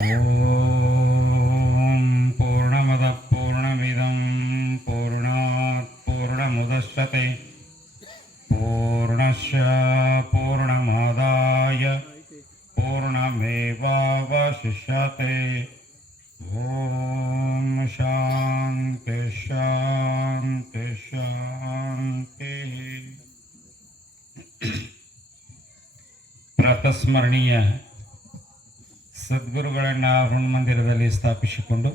ಓಂ ಪೂರ್ಣಮದ ಪೂರ್ಣಮಿದಂ ಪೂರ್ಣಾತ್ ಪೂರ್ಣಮುದಚ್ಯತೆ ಪೂರ್ಣಸ್ಯ ಪೂರ್ಣಮಾದಾಯ ಪೂರ್ಣಮೇವಾವಶಿಷ್ಯತೆ. ಓಂ ಶಾಂತಿ ಶಾಂತಿ ಶಾಂತಿ. ಪ್ರಾತಸ್ಮರಣೀಯ ಸದ್ಗುರುಗಳನ್ನು ಮಂದಿರದಲ್ಲಿ ಸ್ಥಾಪಿಸಿಕೊಂಡು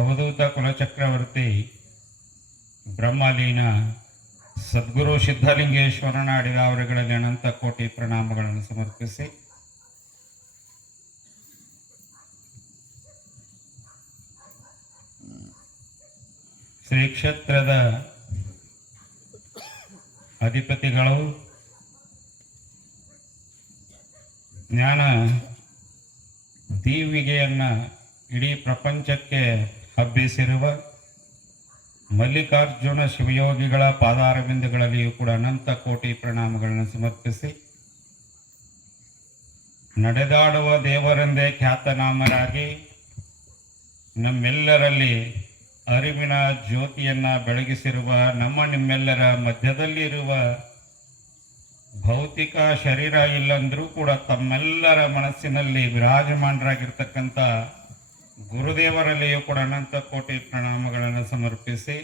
ಅವಧೂತ ಕುಲಚಕ್ರವರ್ತಿ ಬ್ರಹ್ಮಲೀನ ಸದ್ಗುರು ಸಿದ್ಧಲಿಂಗೇಶ್ವರನ ಅಡಿಗಾವರುಗಳಲ್ಲಿ ಅನಂತ ಕೋಟಿ ಪ್ರಣಾಮಗಳನ್ನು ಸಮರ್ಪಿಸಿ ಶ್ರೀ ಕ್ಷೇತ್ರದ ಅಧಿಪತಿಗಳು, ಜ್ಞಾನ ದೀವಿಗೆಯನ್ನು ಇಡೀ ಪ್ರಪಂಚಕ್ಕೆ ಹಬ್ಬಿಸಿರುವ ಮಲ್ಲಿಕಾರ್ಜುನ ಶಿವಯೋಗಿಗಳ ಪಾದಾರವಿಂದಗಳಲ್ಲಿಯೂ ಕೂಡ ಅನಂತ ಕೋಟಿ ಪ್ರಣಾಮಗಳನ್ನು ಸಮರ್ಪಿಸಿ, ನಡೆದಾಡುವ ದೇವರೆಂದೇ ಖ್ಯಾತನಾಮರಾಗಿ ನಮ್ಮೆಲ್ಲರಲ್ಲಿ ಅರಿವಿನ ಜ್ಯೋತಿಯನ್ನು ಬೆಳಗಿಸಿರುವ ನಿಮ್ಮೆಲ್ಲರ ಮಧ್ಯದಲ್ಲಿರುವ ಭೌತಿಕ ಶರೀರ ಇಲ್ಲಂದ್ರೂ ಕೂಡ ತಮ್ಮೆಲ್ಲರ ಮನಸ್ಸಿನಲ್ಲಿ ವಿರಾಜಮಾನರಾಗಿರ್ತಕ್ಕಂಥ ಗುರುದೇವರಲ್ಲಿಯೂ ಕೂಡ ಅನಂತ ಕೋಟಿ ಪ್ರಣಾಮಗಳನ್ನು ಸಮರ್ಪಿಸಿ,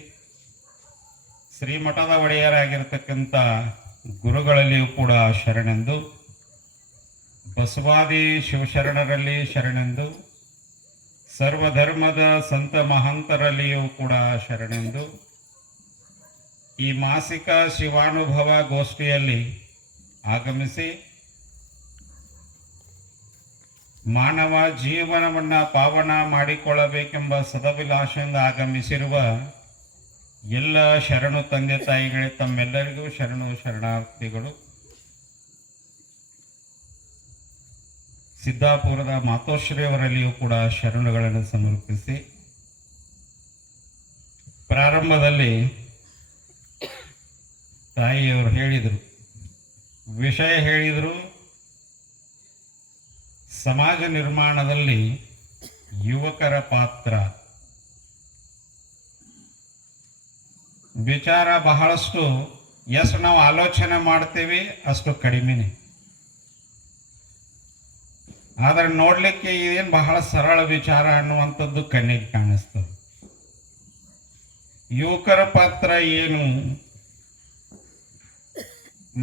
ಶ್ರೀಮಠದ ಒಡೆಯರಾಗಿರ್ತಕ್ಕಂಥ ಗುರುಗಳಲ್ಲಿಯೂ ಕೂಡ ಶರಣೆಂದು, ಬಸವಾದಿ ಶಿವಶರಣರಲ್ಲಿ ಶರಣೆಂದು, ಸರ್ವಧರ್ಮದ ಸಂತ ಮಹಂತರಲ್ಲಿಯೂ ಕೂಡ ಶರಣೆಂದು, ಈ ಮಾಸಿಕ ಶಿವಾನುಭವ ಗೋಷ್ಠಿಯಲ್ಲಿ ಆಗಮಿಸಿ ಮಾನವ ಜೀವನವನ್ನು ಪಾವನ ಮಾಡಿಕೊಳ್ಳಬೇಕೆಂಬ ಸದಭಿಲಾಷೆಯಿಂದ ಆಗಮಿಸಿರುವ ಎಲ್ಲ ಶರಣು ತಂದೆ ತಾಯಿಗಳೇ ತಮ್ಮೆಲ್ಲರಿಗೂ ಶರಣಾರ್ಥಿಗಳು. ಸಿದ್ದಾಪುರದ ಮಾತೋಶ್ರೀಯವರಲ್ಲಿಯೂ ಕೂಡ ಶರಣುಗಳನ್ನು ಸಮರ್ಪಿಸಿ, ಪ್ರಾರಂಭದಲ್ಲಿ ತಾಯಿಯವರು ಹೇಳಿದರು, ವಿಷಯ ಹೇಳಿದರು, ಸಮಾಜ ನಿರ್ಮಾಣದಲ್ಲಿ ಯುವಕರ ಪಾತ್ರ. ವಿಚಾರ ಬಹಳಷ್ಟು ಎಷ್ಟು ನಾವು ಆಲೋಚನೆ ಮಾಡ್ತೀವಿ ಅಷ್ಟು ಕಡಿಮೆನೆ. ಆದರೆ ನೋಡ್ಲಿಕ್ಕೆ ಇದೇನು ಬಹಳ ಸರಳ ವಿಚಾರ ಅನ್ನುವಂಥದ್ದು ಕಣ್ಣಿಗೆ ಕಾಣಿಸ್ತದೆ. ಯುವಕರ ಪಾತ್ರ ಏನು?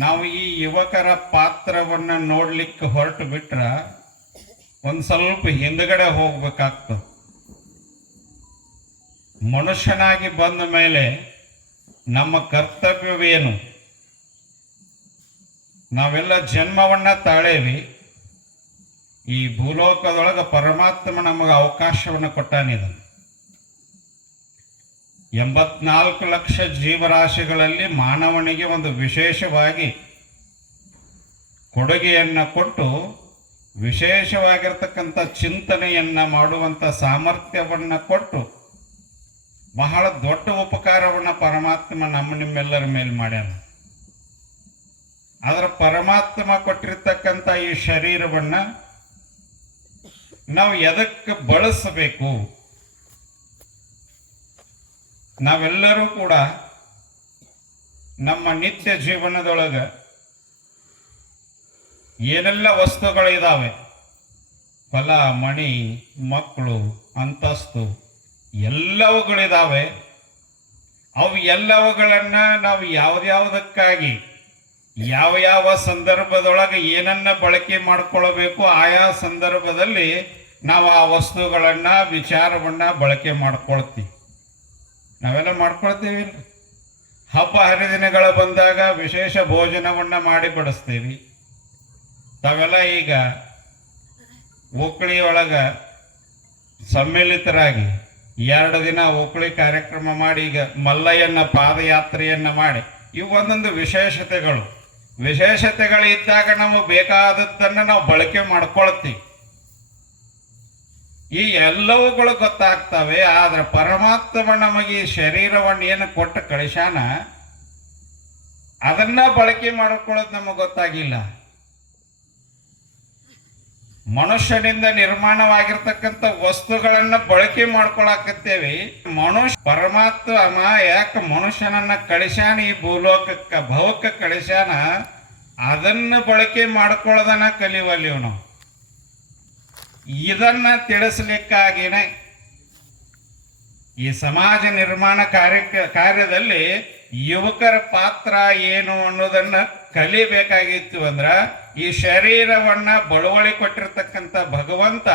ನಾವು ಈ ಯುವಕರ ಪಾತ್ರವನ್ನು ನೋಡ್ಲಿಕ್ಕೆ ಹೊರಟು ಬಿಟ್ರ ಒಂದು ಸ್ವಲ್ಪ ಹಿಂದ್ಗಡೆ ಹೋಗ್ಬೇಕಾಗ್ತದೆ. ಮನುಷ್ಯನಾಗಿ ಬಂದ ಮೇಲೆ ನಮ್ಮ ಕರ್ತವ್ಯವೇನು? ನಾವೆಲ್ಲ ಜನ್ಮವನ್ನ ತಾಳೇವಿ. ಈ ಭೂಲೋಕದೊಳಗೆ ಪರಮಾತ್ಮ ನಮಗೆ ಅವಕಾಶವನ್ನು ಕೊಟ್ಟಾನಿದ್ದಾನೆ. 84 ಲಕ್ಷ ಜೀವರಾಶಿಗಳಲ್ಲಿ ಮಾನವನಿಗೆ ಒಂದು ವಿಶೇಷವಾಗಿ ಕೊಡುಗೆಯನ್ನು ಕೊಟ್ಟು ವಿಶೇಷವಾಗಿರ್ತಕ್ಕಂಥ ಚಿಂತನೆಯನ್ನು ಮಾಡುವಂಥ ಸಾಮರ್ಥ್ಯವನ್ನು ಕೊಟ್ಟು ಬಹಳ ದೊಡ್ಡ ಉಪಕಾರವನ್ನು ಪರಮಾತ್ಮ ನಿಮ್ಮೆಲ್ಲರ ಮೇಲೆ ಮಾಡ್ಯಾನ. ಅದರ ಪರಮಾತ್ಮ ಕೊಟ್ಟಿರ್ತಕ್ಕಂಥ ಈ ಶರೀರವನ್ನು ನಾವು ಎದಕ್ಕೆ ಬಳಸಬೇಕು? ನಾವೆಲ್ಲರೂ ಕೂಡ ನಮ್ಮ ನಿತ್ಯ ಜೀವನದೊಳಗೆ ಏನೆಲ್ಲ ವಸ್ತುಗಳಿದಾವೆ, ಹೊಲ, ಮಣಿ, ಮಕ್ಕಳು, ಅಂತಸ್ತು ಎಲ್ಲವುಗಳಿದಾವೆ. ಅವು ಎಲ್ಲವುಗಳನ್ನ ನಾವು ಯಾವುದಕ್ಕಾಗಿ ಯಾವ ಸಂದರ್ಭದೊಳಗೆ ಏನನ್ನ ಬಳಕೆ ಮಾಡ್ಕೊಳ್ಬೇಕು, ಆಯಾ ಸಂದರ್ಭದಲ್ಲಿ ನಾವು ಆ ವಸ್ತುಗಳನ್ನ ವಿಚಾರವನ್ನ ಬಳಕೆ ಮಾಡ್ಕೊಳ್ತೀವಿ. ನಾವೆಲ್ಲ ಮಾಡ್ಕೊಳ್ತೀವಿ. ಹಬ್ಬ ಹರಿದಿನಗಳು ಬಂದಾಗ ವಿಶೇಷ ಭೋಜನವನ್ನ ಮಾಡಿ ಬಡಿಸ್ತೀವಿ. ತಾವೆಲ್ಲ ಈಗ ಓಕಳಿ ಒಳಗ ಸಮ್ಮಿಲಿತರಾಗಿ 2 ದಿನ ಓಕಳಿ ಕಾರ್ಯಕ್ರಮ ಮಾಡಿ, ಈಗ ಮಲ್ಲಯ್ಯನ ಪಾದಯಾತ್ರೆಯನ್ನ ಮಾಡಿ, ಇವು ಒಂದೊಂದು ವಿಶೇಷತೆಗಳು ಇದ್ದಾಗ ನಮಗೆ ಬೇಕಾದದ್ದನ್ನು ನಾವು ಬಳಕೆ ಮಾಡ್ಕೊಳ್ತೀವಿ. ಈ ಎಲ್ಲವುಗಳು ಗೊತ್ತಾಗ್ತವೆ. ಆದ್ರೆ ಪರಮಾತ್ಮ ನಮಗೆ ಈ ಶರೀರವನ್ನು ಏನು ಕೊಟ್ಟು ಕಳಿಸಾನ ಅದನ್ನ ಬಳಕೆ ಮಾಡಿಕೊಳ್ಳೋದು ನಮಗೆ ಗೊತ್ತಾಗಿಲ್ಲ. ಮನುಷ್ಯನಿಂದ ನಿರ್ಮಾಣವಾಗಿರ್ತಕ್ಕಂಥ ವಸ್ತುಗಳನ್ನ ಬಳಕೆ ಮಾಡ್ಕೊಳಕತ್ತೇವಿ. ಮನುಷ್ಯ ಪರಮಾತ್ಮ ಯಾಕೆ ಮನುಷ್ಯನನ್ನ ಕಳಿಸ್ಯಾನ ಈ ಭೂಲೋಕಕ್ಕ ಭವಕ್ಕ ಕಳಿಸ್ಯಾನ, ಅದನ್ನ ಬಳಕೆ ಮಾಡ್ಕೊಳ್ಳೋದನ್ನ ಕಲಿವಲ್ಲಿವ್ ನಾವು. ಇದನ್ನ ತಿಳಿಸ್ಲಿಕ್ಕಾಗಿನೇ ಈ ಸಮಾಜ ನಿರ್ಮಾಣ ಕಾರ್ಯದಲ್ಲಿ ಯುವಕರ ಪಾತ್ರ ಏನು ಅನ್ನೋದನ್ನ ಕಲಿಬೇಕಾಗಿತ್ತು. ಅಂದ್ರ ಈ ಶರೀರವನ್ನ ಬಳುವಳಿ ಕೊಟ್ಟಿರ್ತಕ್ಕಂಥ ಭಗವಂತ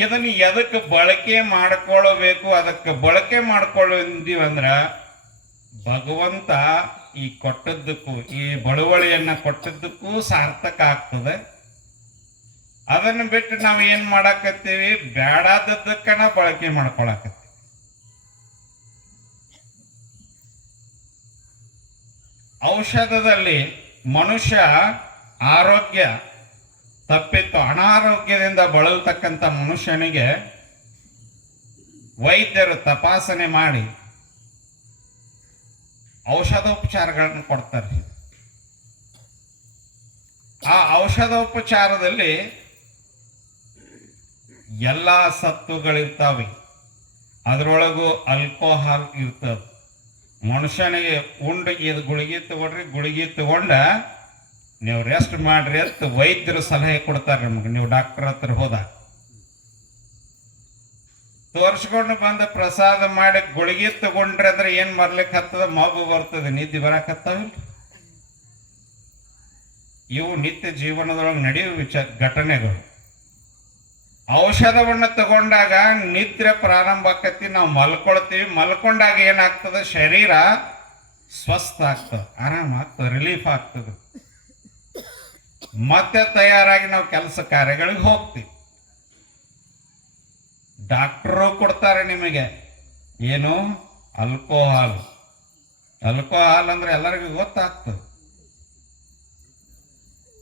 ಇದನ್ನ ಎದಕ್ಕೆ ಬಳಕೆ ಮಾಡ್ಕೊಳ್ಳಬೇಕು, ಅದಕ್ಕೆ ಬಳಕೆ ಮಾಡ್ಕೊಳ್ಳೀವಂದ್ರ ಭಗವಂತ ಈ ಕೊಟ್ಟದ್ದಕ್ಕೂ ಈ ಬಳುವಳಿಯನ್ನ ಕೊಟ್ಟದ್ದಕ್ಕೂ ಸಾರ್ಥಕ ಆಗ್ತದೆ. ಅದನ್ನು ಬಿಟ್ಟು ನಾವು ಏನ್ ಮಾಡಾಕತ್ತೀವಿ, ಬೇಡಾದದ್ದಕ್ಕನ ಬಳಕೆ ಮಾಡ್ಕೊಳಕತ್ತೀವಿ. ಔಷಧದಲ್ಲಿ ಮನುಷ್ಯ ಆರೋಗ್ಯ ತಪ್ಪಿತ್ತು, ಅನಾರೋಗ್ಯದಿಂದ ಬಳಲ್ತಕ್ಕಂಥ ಮನುಷ್ಯನಿಗೆ ವೈದ್ಯರು ತಪಾಸಣೆ ಮಾಡಿ ಔಷಧೋಪಚಾರಗಳನ್ನು ಕೊಡ್ತಾರೆ. ಆ ಔಷಧೋಪಚಾರದಲ್ಲಿ ಎಲ್ಲ ಸತ್ತುಗಳಿರ್ತಾವೆ, ಅದರೊಳಗೂ ಆಲ್ಕೋಹಾಲ್ ಇರ್ತದೆ. ಮನುಷ್ಯನಿಗೆ ಉಂಡು ಇದು ಗುಳಿಗೆ ತಗೊಳ್ರಿ, ಗುಳಿಗೆ ತಗೊಂಡ ನೀವು ರೆಸ್ಟ್ ಮಾಡ್ರಿ ಅಂತ ವೈದ್ಯರು ಸಲಹೆ ಕೊಡ್ತಾರೆ ನಮ್ಗೆ. ನೀವು ಡಾಕ್ಟರ್ ಹತ್ರ ಹೋದ ತೋರಿಸ್ಕೊಂಡು ಬಂದ ಪ್ರಸಾದ ಮಾಡಿ ಗುಳಿಗೆ ತಗೊಂಡ್ರಿ ಅಂದ್ರೆ ಏನ್ ಬರ್ಲಿಕ್ಕೆ ಹತ್ತದ, ಮಗು ಬರ್ತದೆ, ನಿದ್ದೆ ಬರಕತ್ತಾವಿಲ್ಲ. ಇವು ನಿತ್ಯ ಜೀವನದೊಳಗೆ ನಡೆಯುವ ಘಟನೆಗಳು. ಔಷಧವನ್ನು ತಗೊಂಡಾಗ ನಿದ್ರೆ ಪ್ರಾರಂಭ ಆಕತಿ, ನಾವು ಮಲ್ಕೊಳ್ತೀವಿ. ಮಲ್ಕೊಂಡಾಗ ಏನಾಗ್ತದೆ, ಶರೀರ ಸ್ವಸ್ಥ ಆಗ್ತದೆ, ಆರಾಮ ಆಗ್ತದೆ, ರಿಲೀಫ್ ಆಗ್ತದೆ. ಮತ್ತೆ ತಯಾರಾಗಿ ನಾವು ಕೆಲಸ ಕಾರ್ಯಗಳಿಗೆ ಹೋಗ್ತೀವಿ. ಡಾಕ್ಟರು ಕೊಡ್ತಾರೆ ನಿಮಗೆ ಏನು, ಆಲ್ಕೋಹಾಲ್. ಆಲ್ಕೋಹಾಲ್ ಅಂದ್ರೆ ಎಲ್ಲರಿಗೂ ಗೊತ್ತಾಗ್ತದೆ.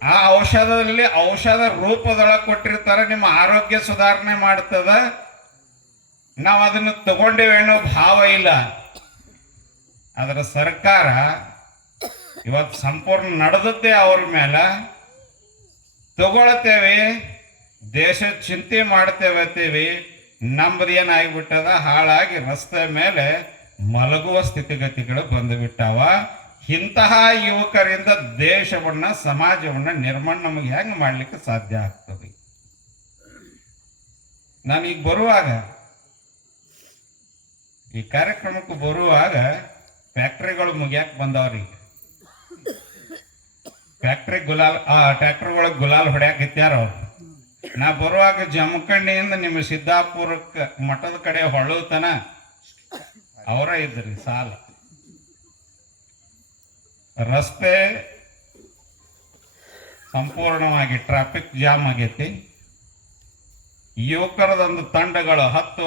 ಆ ಔಷಧದಲ್ಲಿ ಔಷಧ ರೂಪದೊಳಗೆ ಕೊಟ್ಟಿರ್ತಾರೆ, ನಿಮ್ಮ ಆರೋಗ್ಯ ಸುಧಾರಣೆ ಮಾಡ್ತದ. ನಾವು ಅದನ್ನು ತಗೊಂಡೇವೇನೋ ಭಾವ ಇಲ್ಲ. ಅದರ ಸರ್ಕಾರ ಇವತ್ತು ಸಂಪೂರ್ಣ ನಡೆದದ್ದೇ ಅವ್ರ ಮೇಲೆ. ತಗೊಳ್ತೇವೆ, ದೇಶ ಚಿಂತೆ ಮಾಡ್ತೇವೆ, ನಮ್ಮದು ಏನಾಗಿಬಿಟ್ಟದ, ಹಾಳಾಗಿ ರಸ್ತೆ ಮೇಲೆ ಮಲಗುವ ಸ್ಥಿತಿಗತಿಗಳು ಬಂದುಬಿಟ್ಟಾವ. ಇಂತಹ ಯುವಕರಿಂದ ದೇಶವನ್ನ ಸಮಾಜವನ್ನ ನಿರ್ಮಾಣ ನಮಗೆ ಹೆಂಗೆ ಮಾಡ್ಲಿಕ್ಕೆ ಸಾಧ್ಯ ಆಗ್ತದೆ? ನಾನೀಗ ಬರುವಾಗ, ಈ ಕಾರ್ಯಕ್ರಮಕ್ಕೆ ಬರುವಾಗ ಫ್ಯಾಕ್ಟ್ರಿಗಳು ಮುಗಿಯಾಕೆ ಬಂದವ್ರೀಗ. ಫ್ಯಾಕ್ಟ್ರಿ ಟ್ರ್ಯಾಕ್ಟರ್ಗಳಿಗೆ ಗುಲಾಲ್ ಹೊಡ್ಯಾಕಿತ್ಯಾರ ಅವ್ರು. ನಾ ಬರುವಾಗ ಜಮಖಂಡಿಯಿಂದ ನಿಮ್ಮ ಸಿದ್ದಾಪುರಕ್ಕೆ ಮಠದ ಕಡೆ ಹೊಳ್ಳತನ ಅವರ ಇದ್ರಿ ಸಾಲ. ರಸ್ತೆ ಸಂಪೂರ್ಣವಾಗಿ ಟ್ರಾಫಿಕ್ ಜಾಮ್ ಆಗೈತಿ. ಯುವಕರದೊಂದು ತಂಡಗಳು 10